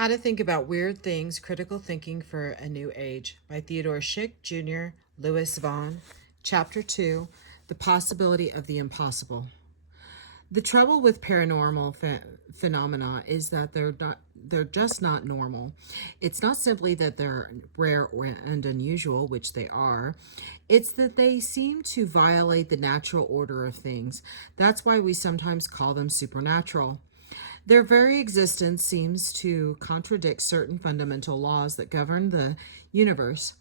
How to Think About Weird Things, Critical Thinking for a New Age by Theodore Schick, Jr., Louis Vaughn. Chapter 2, The Possibility of the Impossible. The trouble with paranormal phenomena is that they're just not normal. It's not simply that they're rare and unusual, which they are. It's that they seem to violate the natural order of things. That's why we sometimes call them supernatural. Their very existence seems to contradict certain fundamental laws that govern the universe.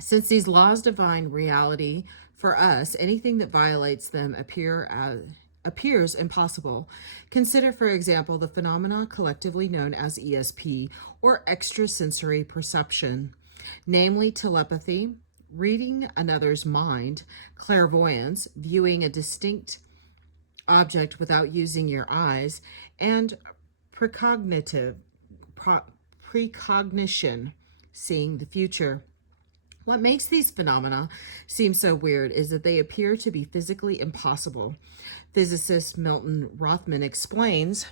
Since these laws define reality for us, anything that violates them appears impossible. Consider, for example, the phenomena collectively known as ESP, or extrasensory perception, namely telepathy, reading another's mind, clairvoyance, viewing a distinct object without using your eyes, and precognition, seeing the future. What makes these phenomena seem so weird is that they appear to be physically impossible. Physicist Milton Rothman explains,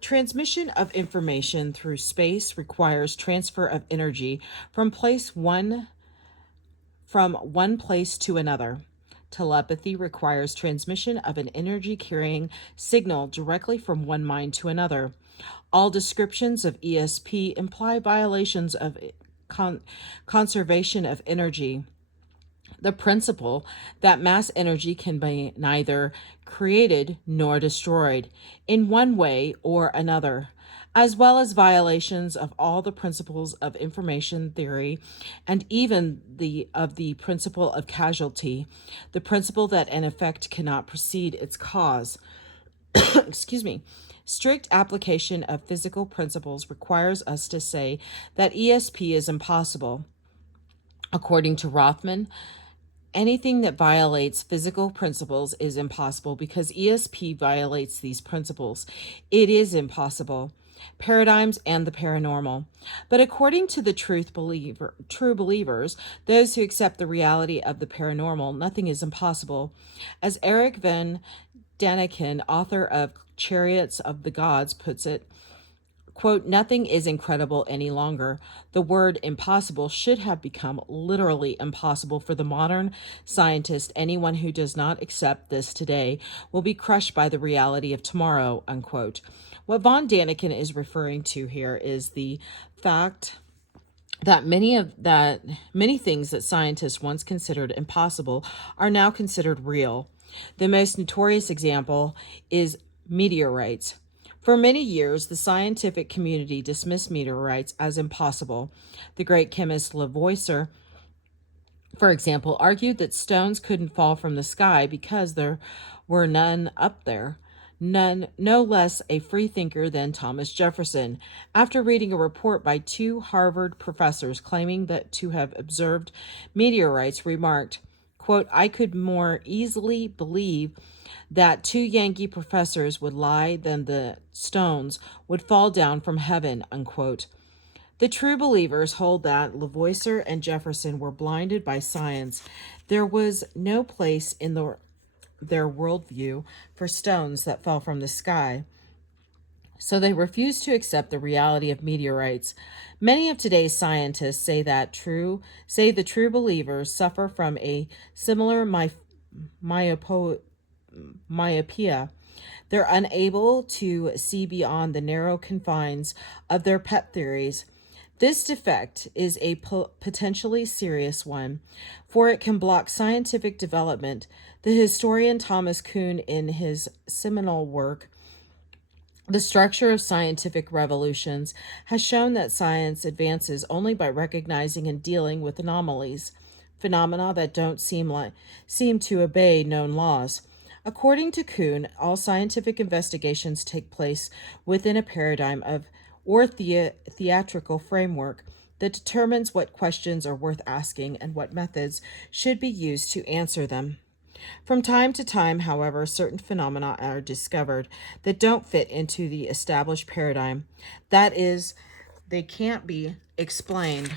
transmission of information through space requires transfer of energy from one place to another. Telepathy requires transmission of an energy-carrying signal directly from one mind to another. All descriptions of ESP imply violations of conservation of energy. The principle that mass energy can be neither created nor destroyed in one way or another, as well as violations of all the principles of information theory and even the principle of causality, the principle that an effect cannot precede its cause. Excuse me. Strict application of physical principles requires us to say that ESP is impossible. According to Rothman, anything that violates physical principles is impossible because ESP violates these principles. It is impossible. Paradigms and the paranormal. But according to the true believers, those who accept the reality of the paranormal, nothing is impossible. As Eric Van Daniken, author of Chariots of the Gods, puts it, quote, nothing is incredible any longer. The word impossible should have become literally impossible for the modern scientist. Anyone who does not accept this today will be crushed by the reality of tomorrow, unquote. What Von Daniken is referring to here is the fact that many things that scientists once considered impossible are now considered real. The most notorious example is meteorites. For many years, the scientific community dismissed meteorites as impossible. The great chemist Lavoisier, for example, argued that stones couldn't fall from the sky because there were none up there. None, no less a freethinker than Thomas Jefferson, after reading a report by two Harvard professors claiming that to have observed meteorites, remarked, quote, I could more easily believe that two Yankee professors would lie than the stones would fall down from heaven, unquote. The true believers hold that Lavoisier and Jefferson were blinded by science. There was no place in their worldview for stones that fell from the sky. So they refused to accept the reality of meteorites. Many of today's scientists say the true believers suffer from a similar myopia. They're unable to see beyond the narrow confines of their pet theories. This defect is a potentially serious one, for it can block scientific development. The historian Thomas Kuhn, in his seminal work, The Structure of Scientific Revolutions, has shown that science advances only by recognizing and dealing with anomalies, phenomena that don't seem to obey known laws. According to Kuhn, all scientific investigations take place within a paradigm or theatrical framework that determines what questions are worth asking and what methods should be used to answer them. From time to time, however, certain phenomena are discovered that don't fit into the established paradigm. That is, they can't be explained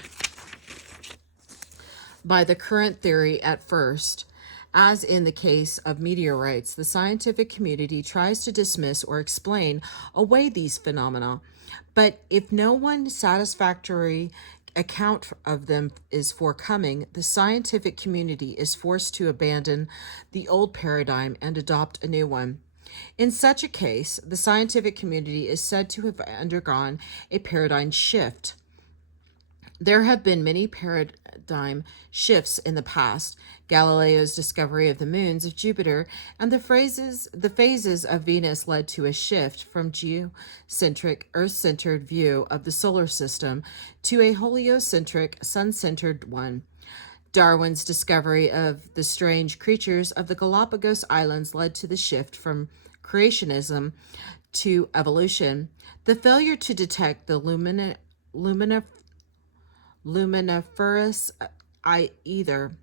by the current theory at first. As in the case of meteorites, the scientific community tries to dismiss or explain away these phenomena. But if no one satisfactory account of them is forthcoming, the scientific community is forced to abandon the old paradigm and adopt a new one. In such a case, the scientific community is said to have undergone a paradigm shift. There have been many paradigm shifts in the past. Galileo's discovery of the moons of Jupiter and the phases of Venus led to a shift from geocentric, Earth-centered view of the solar system to a heliocentric, sun-centered one. Darwin's discovery of the strange creatures of the Galapagos Islands led to the shift from creationism to evolution. The failure to detect the luminiferous ether,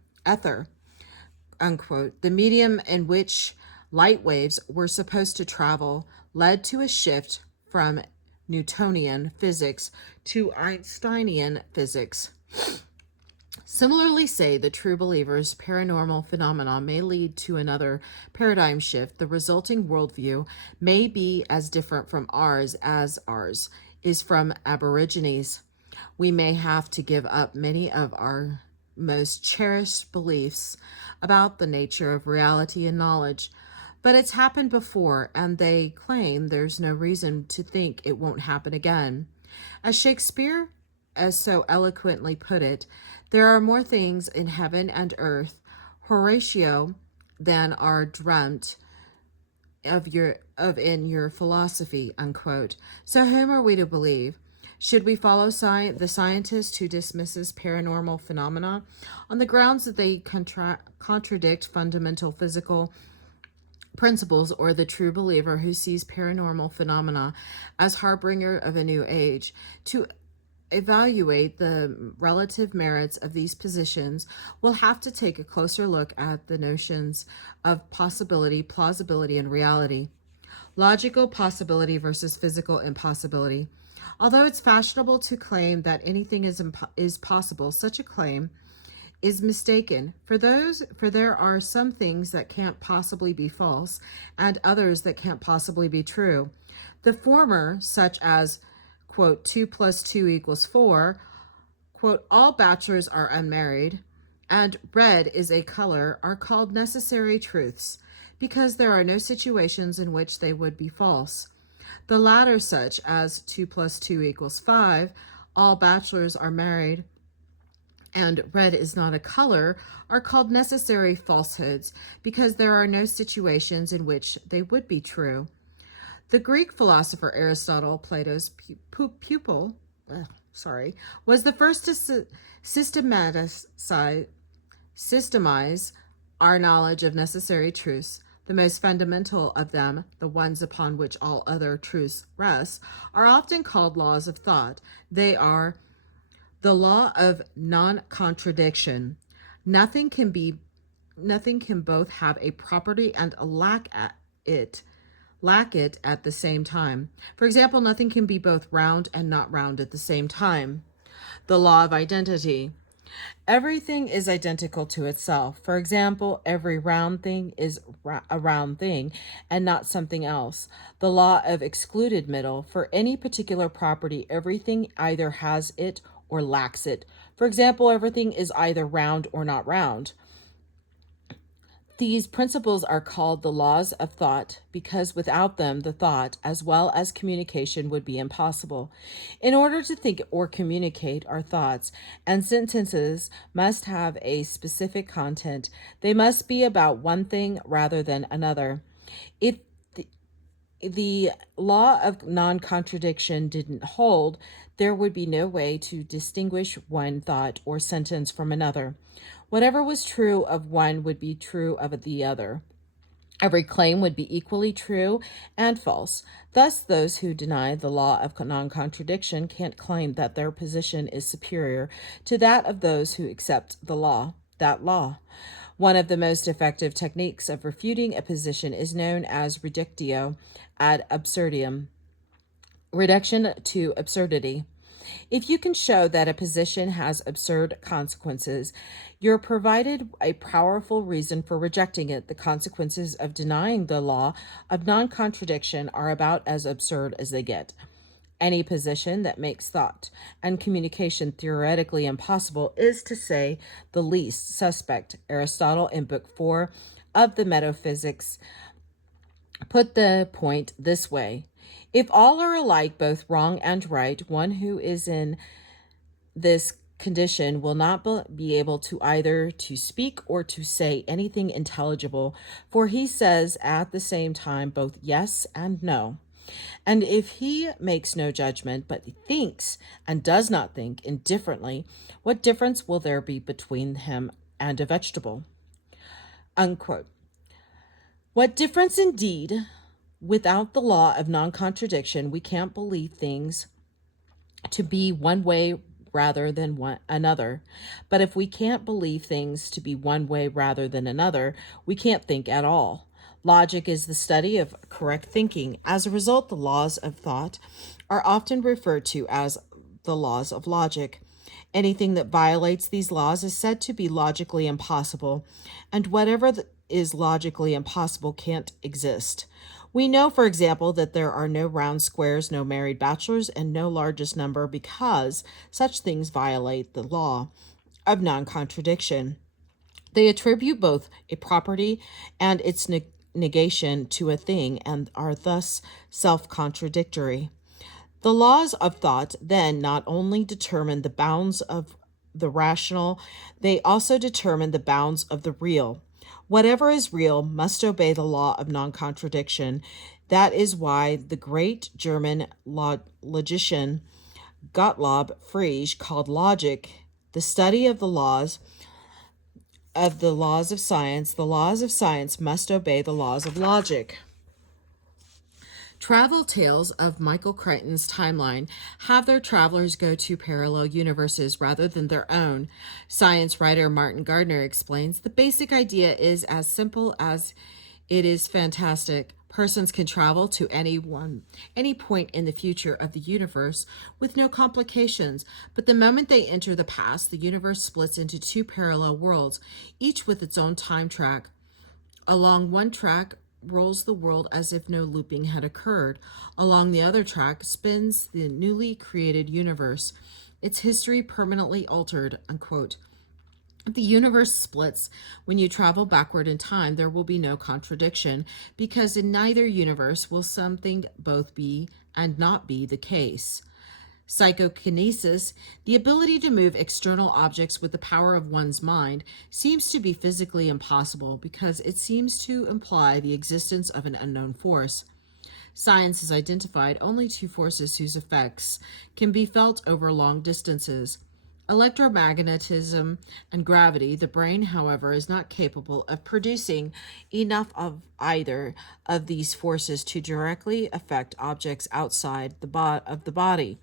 unquote, the medium in which light waves were supposed to travel, led to a shift from Newtonian physics to Einsteinian physics. Similarly, say the true believers' paranormal phenomena may lead to another paradigm shift. The resulting worldview may be as different from ours as ours is from Aborigines. We may have to give up many of our most cherished beliefs about the nature of reality and knowledge. But it's happened before, and they claim there's no reason to think it won't happen again. As Shakespeare as so eloquently put it, there are more things in heaven and earth, Horatio, than are dreamt of in your philosophy, unquote. So whom are we to believe? Should we follow the scientist who dismisses paranormal phenomena on the grounds that they contradict fundamental physical principles, or the true believer who sees paranormal phenomena as harbinger of a new age? To evaluate the relative merits of these positions, we'll have to take a closer look at the notions of possibility, plausibility, and reality. Logical possibility versus physical impossibility. Although it's fashionable to claim that anything is possible, such a claim is mistaken. For there are some things that can't possibly be false, and others that can't possibly be true. The former, such as, quote, 2 plus 2 equals 4, quote, all bachelors are unmarried, and red is a color, are called necessary truths, because there are no situations in which they would be false. The latter, such as 2 plus 2 equals 5, all bachelors are married, and red is not a color, are called necessary falsehoods, because there are no situations in which they would be true. The Greek philosopher Aristotle, Plato's pupil, was the first to systemize our knowledge of necessary truths. The most fundamental of them, the ones upon which all other truths rest, are often called laws of thought. They are the law of non-contradiction. Nothing can both have a property and lack it at the same time. For example, nothing can be both round and not round at the same time. The law of identity. Everything is identical to itself. For example, every round thing is a round thing and not something else. The law of excluded middle. For any particular property, everything either has it or lacks it. For example, everything is either round or not round. These principles are called the laws of thought because without them, the thought, as well as communication, would be impossible. In order to think or communicate our thoughts, and sentences must have a specific content, they must be about one thing rather than another. If the law of non-contradiction didn't hold, there would be no way to distinguish one thought or sentence from another. Whatever was true of one would be true of the other. Every claim would be equally true and false. Thus, those who deny the law of non-contradiction can't claim that their position is superior to that of those who accept that law. One of the most effective techniques of refuting a position is known as reductio ad absurdum, reduction to absurdity. If you can show that a position has absurd consequences, you're provided a powerful reason for rejecting it. The consequences of denying the law of non contradiction are about as absurd as they get. Any position that makes thought and communication theoretically impossible is, to say the least, suspect. Aristotle, in Book 4 of the Metaphysics, put the point this way: if all are alike, both wrong and right, one who is in this condition will not be able to either to speak or to say anything intelligible, for he says at the same time both yes and no. And if he makes no judgment, but thinks and does not think indifferently, what difference will there be between him and a vegetable? Unquote. What difference indeed? Without the law of non-contradiction, we can't believe things to be one way rather than another. But if we can't believe things to be one way rather than another, we can't think at all. Logic is the study of correct thinking. As a result, the laws of thought are often referred to as the laws of logic. Anything that violates these laws is said to be logically impossible, and whatever is logically impossible can't exist. We know, for example, that there are no round squares, no married bachelors, and no largest number because such things violate the law of non-contradiction. They attribute both a property and its negation to a thing and are thus self-contradictory. The laws of thought then not only determine the bounds of the rational, they also determine the bounds of the real. Whatever is real must obey the law of non-contradiction. That is why the great German logician Gottlob Frege called logic the study of the laws of science. The laws of science must obey the laws of logic. Travel tales of Michael Crichton's timeline have their travelers go to parallel universes rather than their own. Science writer Martin Gardner explains the basic idea is as simple as it is fantastic. Persons can travel to any point in the future of the universe with no complications, but the moment they enter the past, the universe splits into two parallel worlds, each with its own time track. Along one track rolls the world as if no looping had occurred. Along the other track spins the newly created universe, its history permanently altered, unquote. If the universe splits when you travel backward in time, there will be no contradiction, because in neither universe will something both be and not be the case. Psychokinesis, the ability to move external objects with the power of one's mind, seems to be physically impossible because it seems to imply the existence of an unknown force. Science has identified only two forces whose effects can be felt over long distances: electromagnetism and gravity. The brain, however, is not capable of producing enough of either of these forces to directly affect objects outside of the body.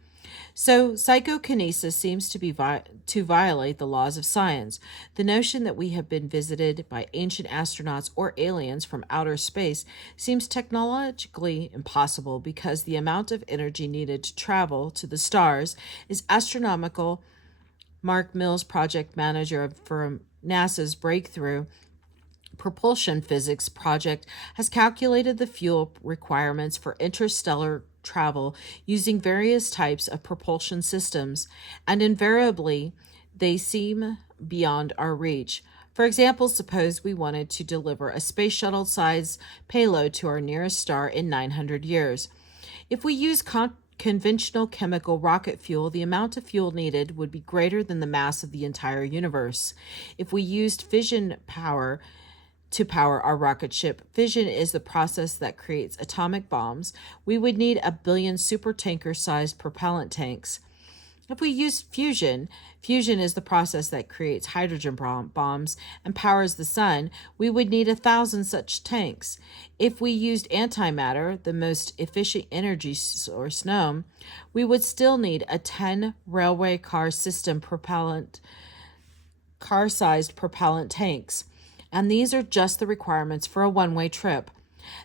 So psychokinesis seems to be to violate the laws of science. The notion that we have been visited by ancient astronauts or aliens from outer space seems technologically impossible because the amount of energy needed to travel to the stars is astronomical. Mark Mills, project manager for NASA's breakthrough propulsion physics project, has calculated the fuel requirements for interstellar travel using various types of propulsion systems, and invariably they seem beyond our reach. For example, suppose we wanted to deliver a space shuttle size payload to our nearest star in 900 years. If we use conventional chemical rocket fuel, the amount of fuel needed would be greater than the mass of the entire universe. If we used fission power to power our rocket ship, fission is the process that creates atomic bombs, we would need 1 billion supertanker-sized propellant tanks. If we used fusion is the process that creates hydrogen bombs and powers the sun, we would need 1,000 such tanks. If we used antimatter, the most efficient energy source known, we would still need a 10 railway car system car-sized propellant tanks. And these are just the requirements for a one-way trip.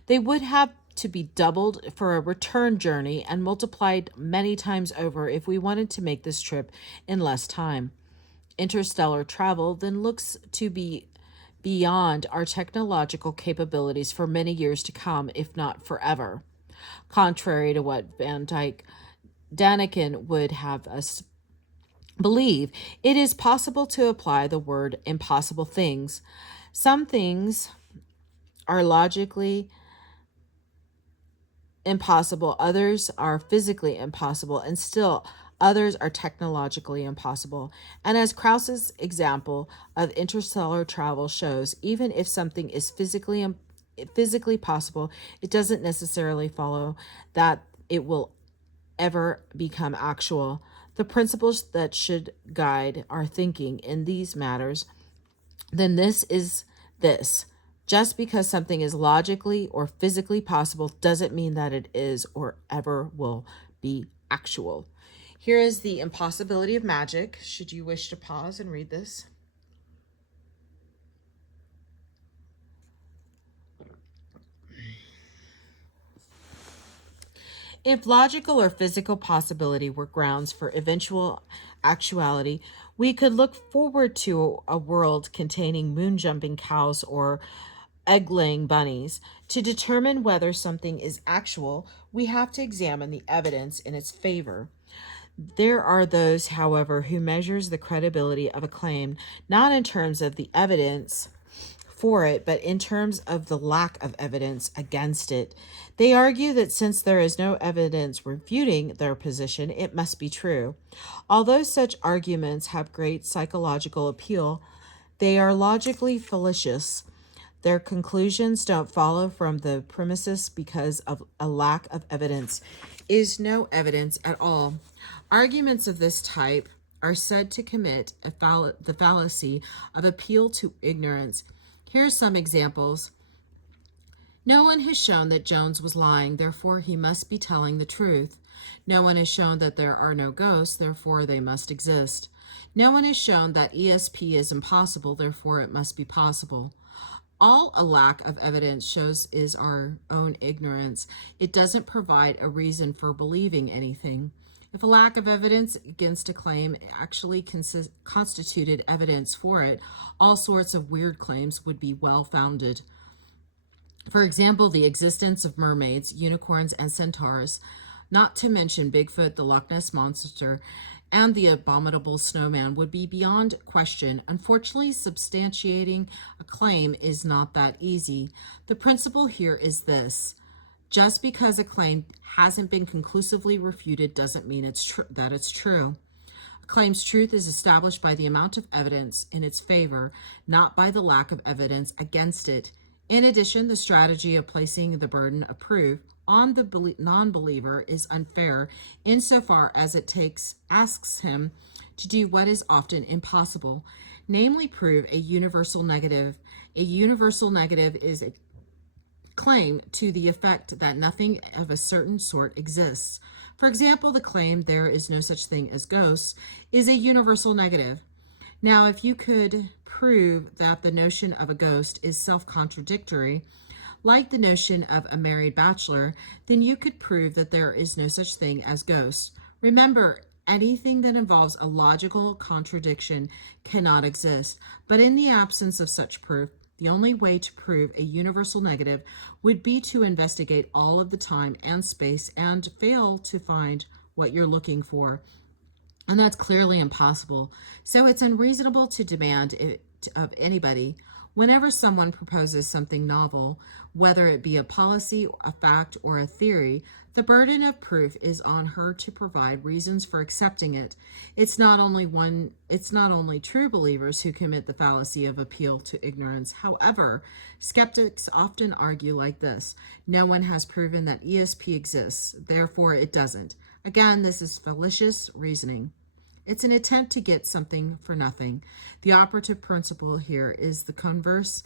They would have to be doubled for a return journey and multiplied many times over if we wanted to make this trip in less time. Interstellar travel then looks to be beyond our technological capabilities for many years to come, if not forever. Contrary to what Van Dyke Daniken would have us believe, it is possible to apply the word impossible things. Some things are logically impossible, others are physically impossible, and still others are technologically impossible. And as Krauss's example of interstellar travel shows, even if something is physically possible, it doesn't necessarily follow that it will ever become actual. The principles that should guide our thinking in these matters, then this is this. Just because something is logically or physically possible doesn't mean that it is or ever will be actual. Here is the impossibility of magic, should you wish to pause and read this. If logical or physical possibility were grounds for eventual actuality, we could look forward to a world containing moon-jumping cows or egg-laying bunnies. To determine whether something is actual, we have to examine the evidence in its favor. There are those, however, who measures the credibility of a claim not in terms of the evidence for it, but in terms of the lack of evidence against it. They argue that since there is no evidence refuting their position, it must be true. Although such arguments have great psychological appeal, they are logically fallacious. Their conclusions don't follow from the premises because of a lack of evidence is no evidence at all. Arguments of this type are said to commit the fallacy of appeal to ignorance. Here are some examples. No one has shown that Jones was lying, therefore he must be telling the truth. No one has shown that there are no ghosts, therefore they must exist. No one has shown that ESP is impossible, therefore it must be possible. All a lack of evidence shows is our own ignorance. It doesn't provide a reason for believing anything. If a lack of evidence against a claim actually constituted evidence for it, all sorts of weird claims would be well-founded. For example, the existence of mermaids, unicorns, and centaurs, not to mention Bigfoot, the Loch Ness Monster, and the abominable snowman would be beyond question. Unfortunately, substantiating a claim is not that easy. The principle here is this. Just because a claim hasn't been conclusively refuted doesn't mean that it's true. A claim's truth is established by the amount of evidence in its favor, not by the lack of evidence against it. In addition, the strategy of placing the burden of proof on the non-believer is unfair insofar as it asks him to do what is often impossible, namely prove a universal negative. A universal negative is a claim to the effect that nothing of a certain sort exists. For example, the claim there is no such thing as ghosts is a universal negative. Now, if you could prove that the notion of a ghost is self-contradictory, like the notion of a married bachelor, then you could prove that there is no such thing as ghosts. Remember, anything that involves a logical contradiction cannot exist. But in the absence of such proof, the only way to prove a universal negative would be to investigate all of the time and space and fail to find what you're looking for. And that's clearly impossible. So it's unreasonable to demand it of anybody. Whenever someone proposes something novel, whether it be a policy, a fact, or a theory, the burden of proof is on her to provide reasons for accepting it. It's not only true believers who commit the fallacy of appeal to ignorance. However, skeptics often argue like this: no one has proven that ESP exists, therefore it doesn't. Again, this is fallacious reasoning. It's an attempt to get something for nothing. The operative principle here is the converse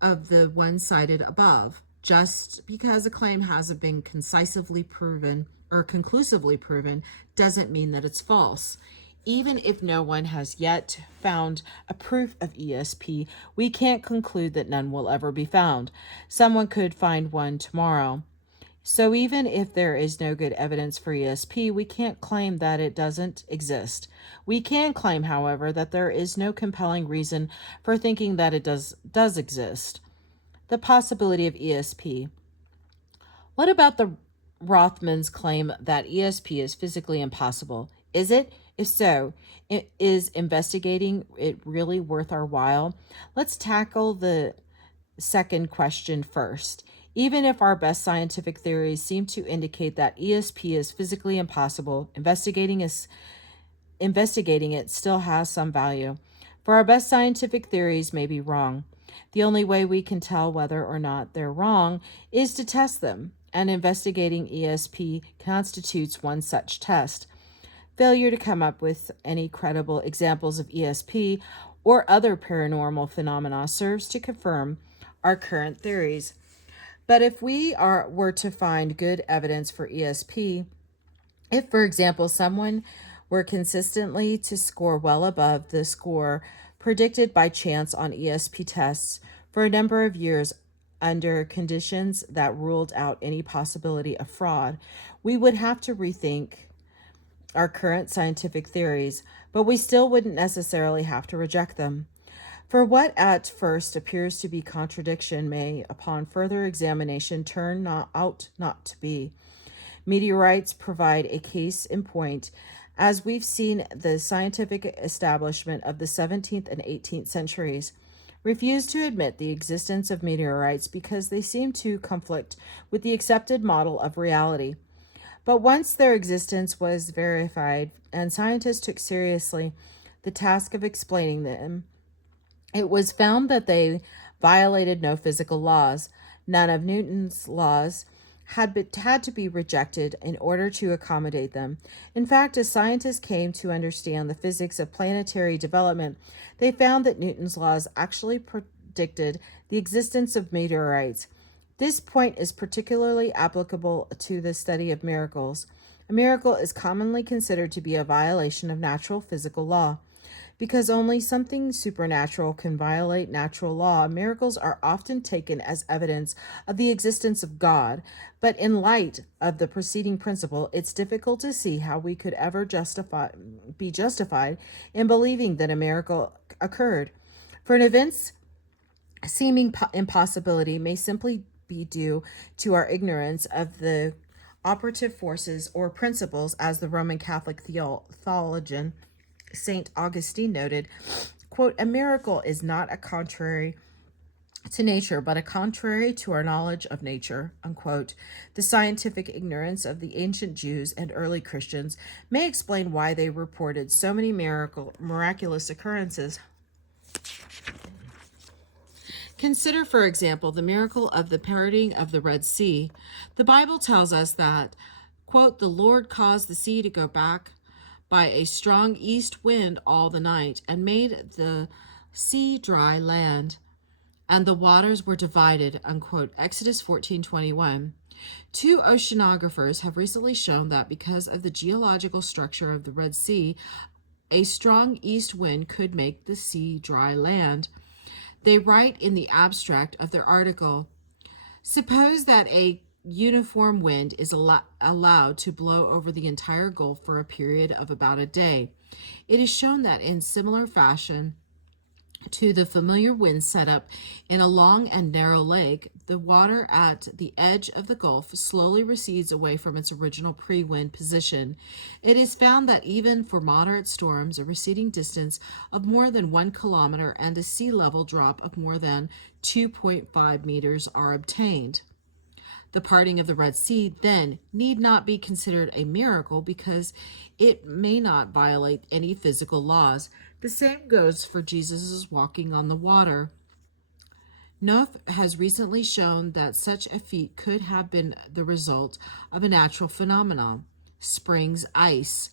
of the one cited above. Just because a claim hasn't been concisely proven or conclusively proven doesn't mean that it's false. Even if no one has yet found a proof of ESP, we can't conclude that none will ever be found. Someone could find one tomorrow. So even if there is no good evidence for ESP, we can't claim that it doesn't exist. We can claim, however, that there is no compelling reason for thinking that it does exist. The possibility of ESP. What about the Rothman's claim that ESP is physically impossible? Is it? If so, is investigating it really worth our while? Let's tackle the second question first. Even if our best scientific theories seem to indicate that ESP is physically impossible, investigating it still has some value. For our best scientific theories may be wrong. The only way we can tell whether or not they're wrong is to test them, and investigating ESP constitutes one such test. Failure to come up with any credible examples of ESP or other paranormal phenomena serves to confirm our current theories. But if we were to find good evidence for ESP, if, for example, someone were consistently to score well above the score predicted by chance on ESP tests for a number of years under conditions that ruled out any possibility of fraud, we would have to rethink our current scientific theories, but we still wouldn't necessarily have to reject them. For what at first appears to be contradiction may, upon further examination, turn out not to be. Meteorites provide a case in point, as we've seen the scientific establishment of the 17th and 18th centuries refused to admit the existence of meteorites because they seem to conflict with the accepted model of reality. But once their existence was verified and scientists took seriously the task of explaining them, it was found that they violated no physical laws. None of Newton's laws had to be rejected in order to accommodate them. In fact, as scientists came to understand the physics of planetary development, they found that Newton's laws actually predicted the existence of meteorites. This point is particularly applicable to the study of miracles. A miracle is commonly considered to be a violation of natural physical law. Because only something supernatural can violate natural law, miracles are often taken as evidence of the existence of God. But in light of the preceding principle, it's difficult to see how we could ever be justified in believing that a miracle occurred. For an event's seeming impossibility may simply be due to our ignorance of the operative forces or principles, as the Roman Catholic theologian St. Augustine noted, quote, "A miracle is not a contrary to nature, but a contrary to our knowledge of nature," unquote. The scientific ignorance of the ancient Jews and early Christians may explain why they reported so many miraculous occurrences. Consider, for example, the miracle of the parting of the Red Sea. The Bible tells us that, quote, "The Lord caused the sea to go back by a strong east wind all the night, and made the sea dry land, and the waters were divided," unquote. Exodus 14:21. Two oceanographers have recently shown that because of the geological structure of the Red Sea, a strong east wind could make the sea dry land. They write in the abstract of their article, "Suppose that a uniform wind is allowed to blow over the entire Gulf for a period of about a day. It is shown that in similar fashion to the familiar wind set up in a long and narrow lake, the water at the edge of the Gulf slowly recedes away from its original pre-wind position. It is found that even for moderate storms, a receding distance of more than 1 kilometer and a sea level drop of more than 2.5 meters are obtained. The parting of the Red Sea, then, need not be considered a miracle because it may not violate any physical laws. The same goes for Jesus' walking on the water. Knopf has recently shown that such a feat could have been the result of a natural phenomenon. Springs ice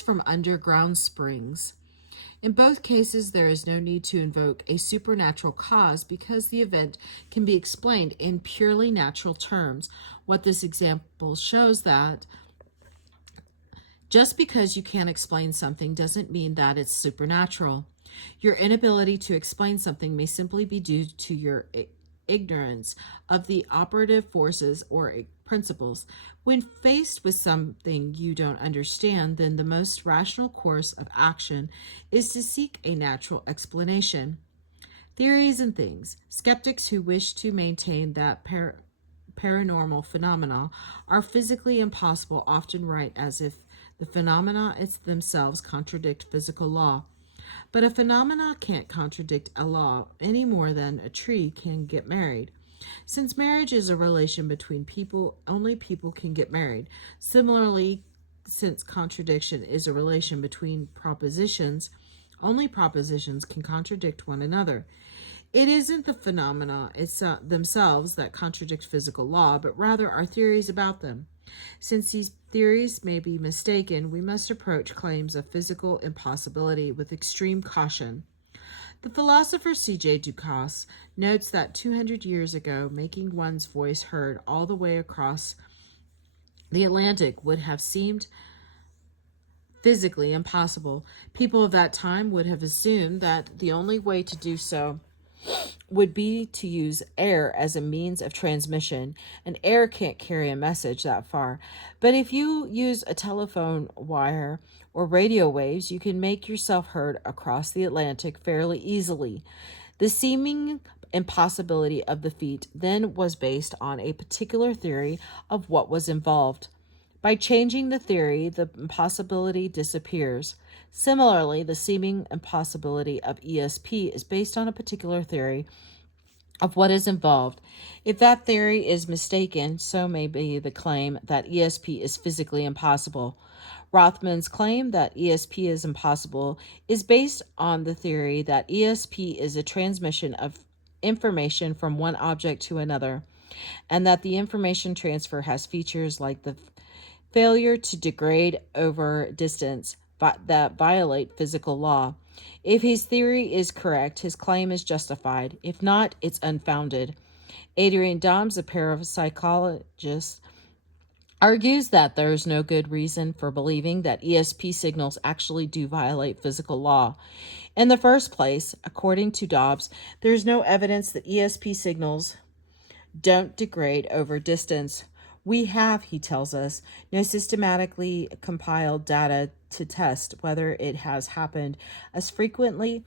from underground springs. In both cases, there is no need to invoke a supernatural cause because the event can be explained in purely natural terms. What this example shows that Just because you can't explain something doesn't mean that it's supernatural. Your inability to explain something may simply be due to your ignorance of the operative forces or principles. When faced with something you don't understand, then the most rational course of action is to seek a natural explanation. Theories and things. Skeptics who wish to maintain that paranormal phenomena are physically impossible often write as if the phenomena themselves contradict physical law. But a phenomena can't contradict a law any more than a tree can get married. Since marriage is a relation between people, only people can get married. Similarly, since contradiction is a relation between propositions, only propositions can contradict one another. It isn't the phenomena themselves that contradict physical law, but rather our theories about them. Since these theories may be mistaken, we must approach claims of physical impossibility with extreme caution. The philosopher C.J. Dukas notes that 200 years ago, making one's voice heard all the way across the Atlantic would have seemed physically impossible. People of that time would have assumed that the only way to do so would be to use air as a means of transmission, and air can't carry a message that far. But if you use a telephone wire or radio waves, you can make yourself heard across the Atlantic fairly easily. The seeming impossibility of the feat then was based on a particular theory of what was involved. By changing the theory, the impossibility disappears. Similarly, the seeming impossibility of ESP is based on a particular theory of what is involved. If that theory is mistaken, so may be the claim that ESP is physically impossible. Rothman's claim that ESP is impossible is based on the theory that ESP is a transmission of information from one object to another, and that the information transfer has features like the failure to degrade over distance that violate physical law. If his theory is correct, his claim is justified. If not, it's unfounded. Adrian Doms, a parapsychologist, argues that there is no good reason for believing that ESP signals actually do violate physical law. In the first place, according to Dobbs, there is no evidence that ESP signals don't degrade over distance. We have, he tells us, no systematically compiled data to test whether it has happened as frequently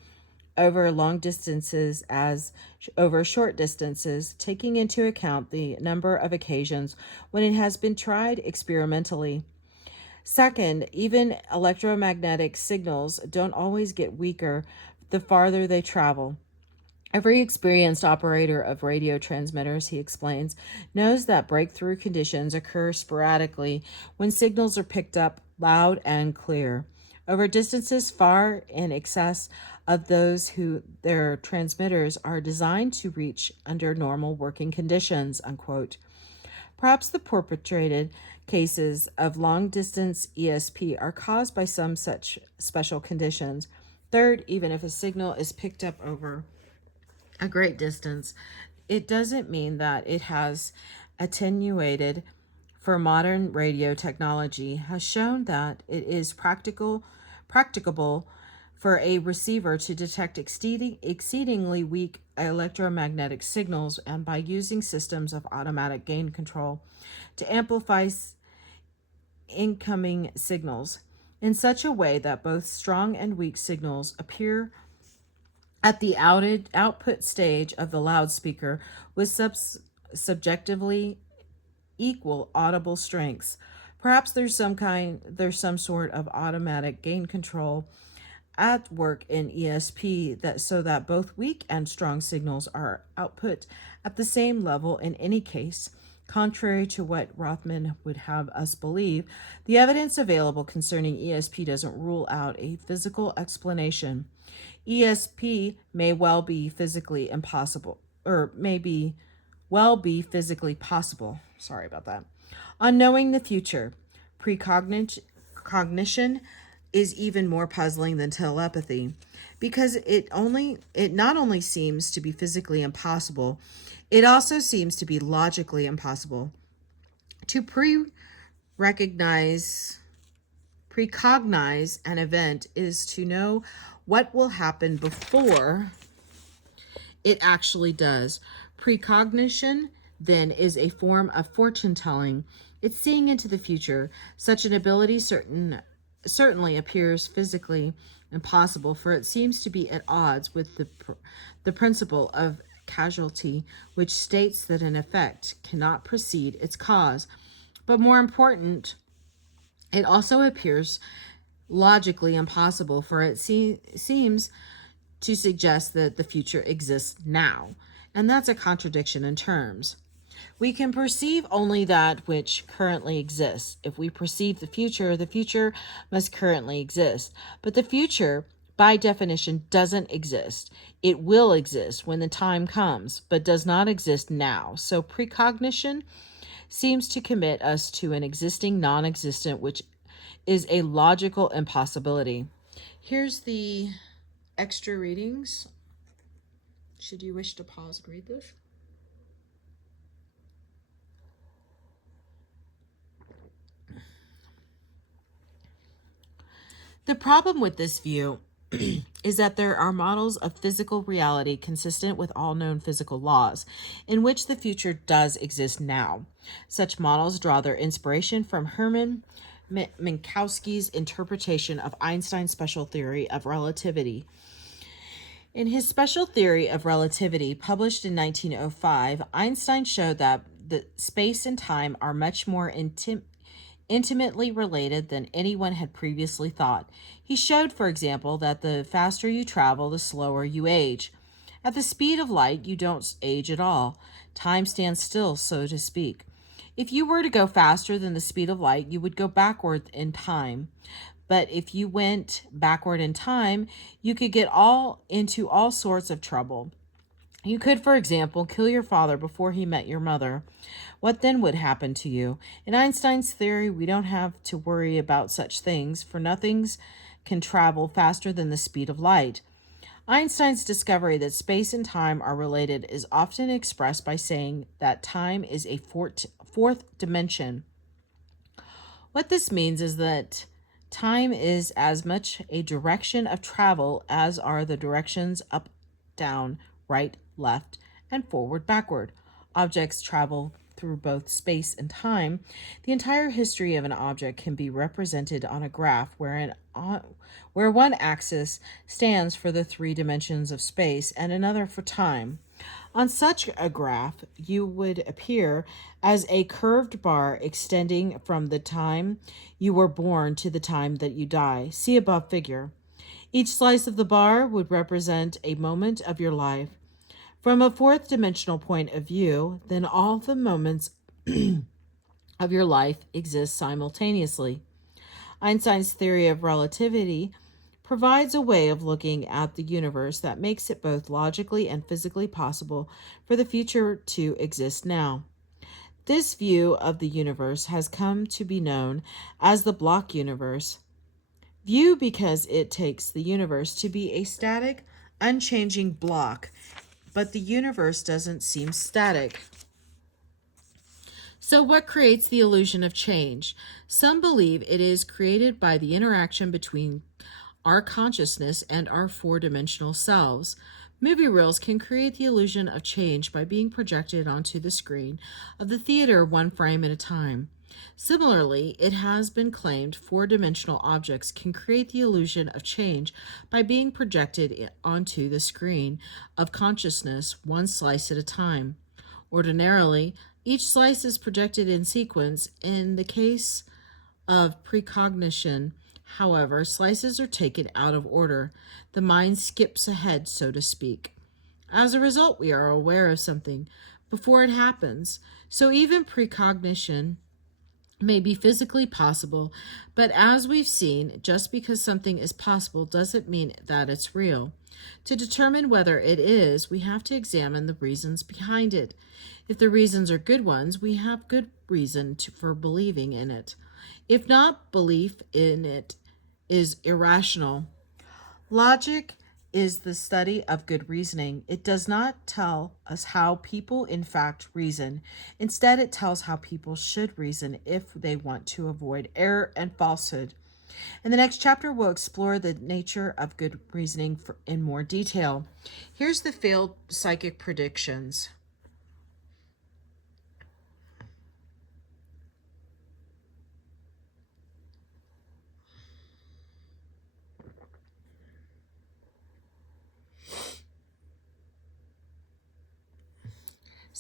over long distances as over short distances, taking into account the number of occasions when it has been tried experimentally. Second, even electromagnetic signals don't always get weaker the farther they travel. Every experienced operator of radio transmitters, he explains, knows that breakthrough conditions occur sporadically when signals are picked up loud and clear over distances far in excess of those who their transmitters are designed to reach under normal working conditions, unquote. Perhaps the perpetrated cases of long-distance ESP are caused by some such special conditions. Third, even if a signal is picked up over a great distance, it doesn't mean that it has attenuated, for modern radio technology has shown that it is practicable for a receiver to detect exceedingly weak electromagnetic signals, and by using systems of automatic gain control to amplify incoming signals in such a way that both strong and weak signals appear at the output stage of the loudspeaker with subjectively equal audible strengths. Perhaps there's some sort of automatic gain control at work in ESP that so that both weak and strong signals are output at the same level in any case. Contrary to what Rothman would have us believe, the evidence available concerning ESP doesn't rule out a physical explanation. ESP may well be physically impossible, or maybe well be physically possible. Sorry about that. On knowing the future, precognition is even more puzzling than telepathy, because it not only seems to be physically impossible, it also seems to be logically impossible. To recognize Precognize an event is to know what will happen before it actually does. Precognition, then, is a form of fortune telling. It's seeing into the future. Such an ability certainly appears physically impossible, for it seems to be at odds with the principle of causality, which states that an effect cannot precede its cause. But more important, it also appears logically impossible, for it seems to suggest that the future exists now, and that's a contradiction in terms. We can perceive only that which currently exists. If we perceive the future must currently exist. But the future, by definition, doesn't exist. It will exist when the time comes, but does not exist now. So precognition seems to commit us to an existing non-existent, which is a logical impossibility. Here's the extra readings. Should you wish to pause and read this? The problem with this view is that there are models of physical reality consistent with all known physical laws, in which the future does exist now. Such models draw their inspiration from Hermann Minkowski's interpretation of Einstein's special theory of relativity. In his special theory of relativity, published in 1905, Einstein showed that the space and time are much more intimately related than anyone had previously thought. He showed, for example, that the faster you travel, the slower you age. At the speed of light, you don't age at all. Time stands still, so to speak. If you were to go faster than the speed of light, you would go backward in time. But if you went backward in time, you could get into all sorts of trouble. You could, for example, kill your father before he met your mother. What then would happen to you? In Einstein's theory, we don't have to worry about such things, for nothing can travel faster than the speed of light. Einstein's discovery that space and time are related is often expressed by saying that time is a fourth dimension. What this means is that time is as much a direction of travel as are the directions up, down, right, left, and forward, backward. Objects travel through both space and time. The entire history of an object can be represented on a graph where one axis stands for the 3 dimensions of space and another for time. On such a graph, you would appear as a curved bar extending from the time you were born to the time that you die. See above figure. Each slice of the bar would represent a moment of your life. From a 4th dimensional point of view, then all the moments of your life exist simultaneously. Einstein's theory of relativity provides a way of looking at the universe that makes it both logically and physically possible for the future to exist now. This view of the universe has come to be known as the block universe. View because it takes the universe to be a static, unchanging block, but the universe doesn't seem static. So what creates the illusion of change? Some believe it is created by the interaction between our consciousness and our 4-dimensional selves. Movie reels can create the illusion of change by being projected onto the screen of the theater 1 frame at a time. Similarly, it has been claimed 4-dimensional objects can create the illusion of change by being projected onto the screen of consciousness 1 slice at a time. Ordinarily, each slice is projected in sequence. In the case of precognition, however, slices are taken out of order. The mind skips ahead, so to speak. As a result, we are aware of something before it happens. So even precognition may be physically possible, but as we've seen, just because something is possible doesn't mean that it's real. To determine whether it is, we have to examine the reasons behind it. If the reasons are good ones, we have good reason for believing in it. If not, belief in it is irrational. Logic is the study of good reasoning. It does not tell us how people in fact reason. Instead, it tells how people should reason if they want to avoid error and falsehood. In the next chapter, we'll explore the nature of good reasoning in more detail. Here's the failed psychic predictions.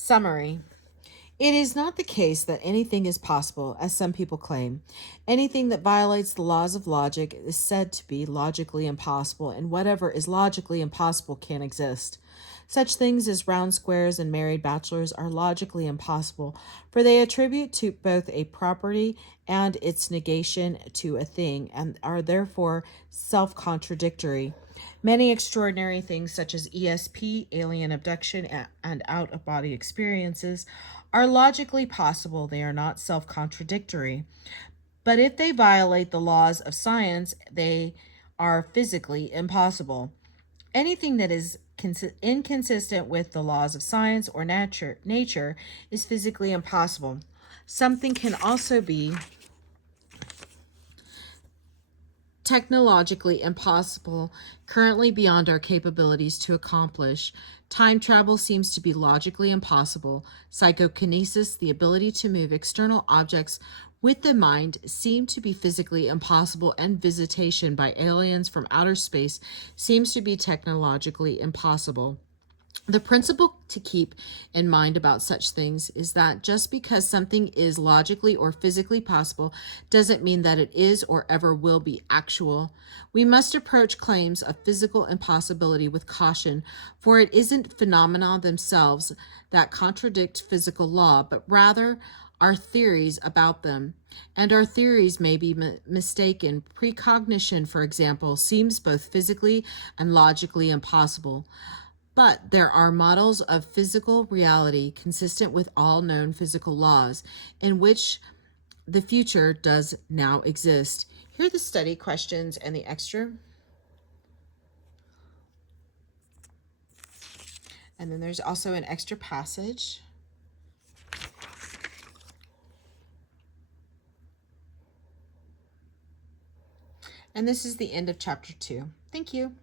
Summary. It is not the case that anything is possible, as some people claim. Anything that violates the laws of logic is said to be logically impossible, and whatever is logically impossible can't exist. Such things as round squares and married bachelors are logically impossible, for they attribute to both a property and its negation to a thing, and are therefore self-contradictory. Many extraordinary things, such as ESP, alien abduction, and out of body experiences, are logically possible. They are not self contradictory. But if they violate the laws of science, they are physically impossible. Anything that is inconsistent with the laws of science or nature is physically impossible. Something can also be technologically impossible, currently beyond our capabilities to accomplish. Time travel seems to be logically impossible. Psychokinesis, the ability to move external objects with the mind, seem to be physically impossible, and visitation by aliens from outer space seems to be technologically impossible. The principle to keep in mind about such things is that just because something is logically or physically possible doesn't mean that it is or ever will be actual. We must approach claims of physical impossibility with caution, for it isn't phenomena themselves that contradict physical law, but rather our theories about them. And our theories may be mistaken. Precognition, for example, seems both physically and logically impossible. But there are models of physical reality consistent with all known physical laws in which the future does now exist. Here are the study questions and the extra. And then there's also an extra passage. And this is the end of chapter 2. Thank you.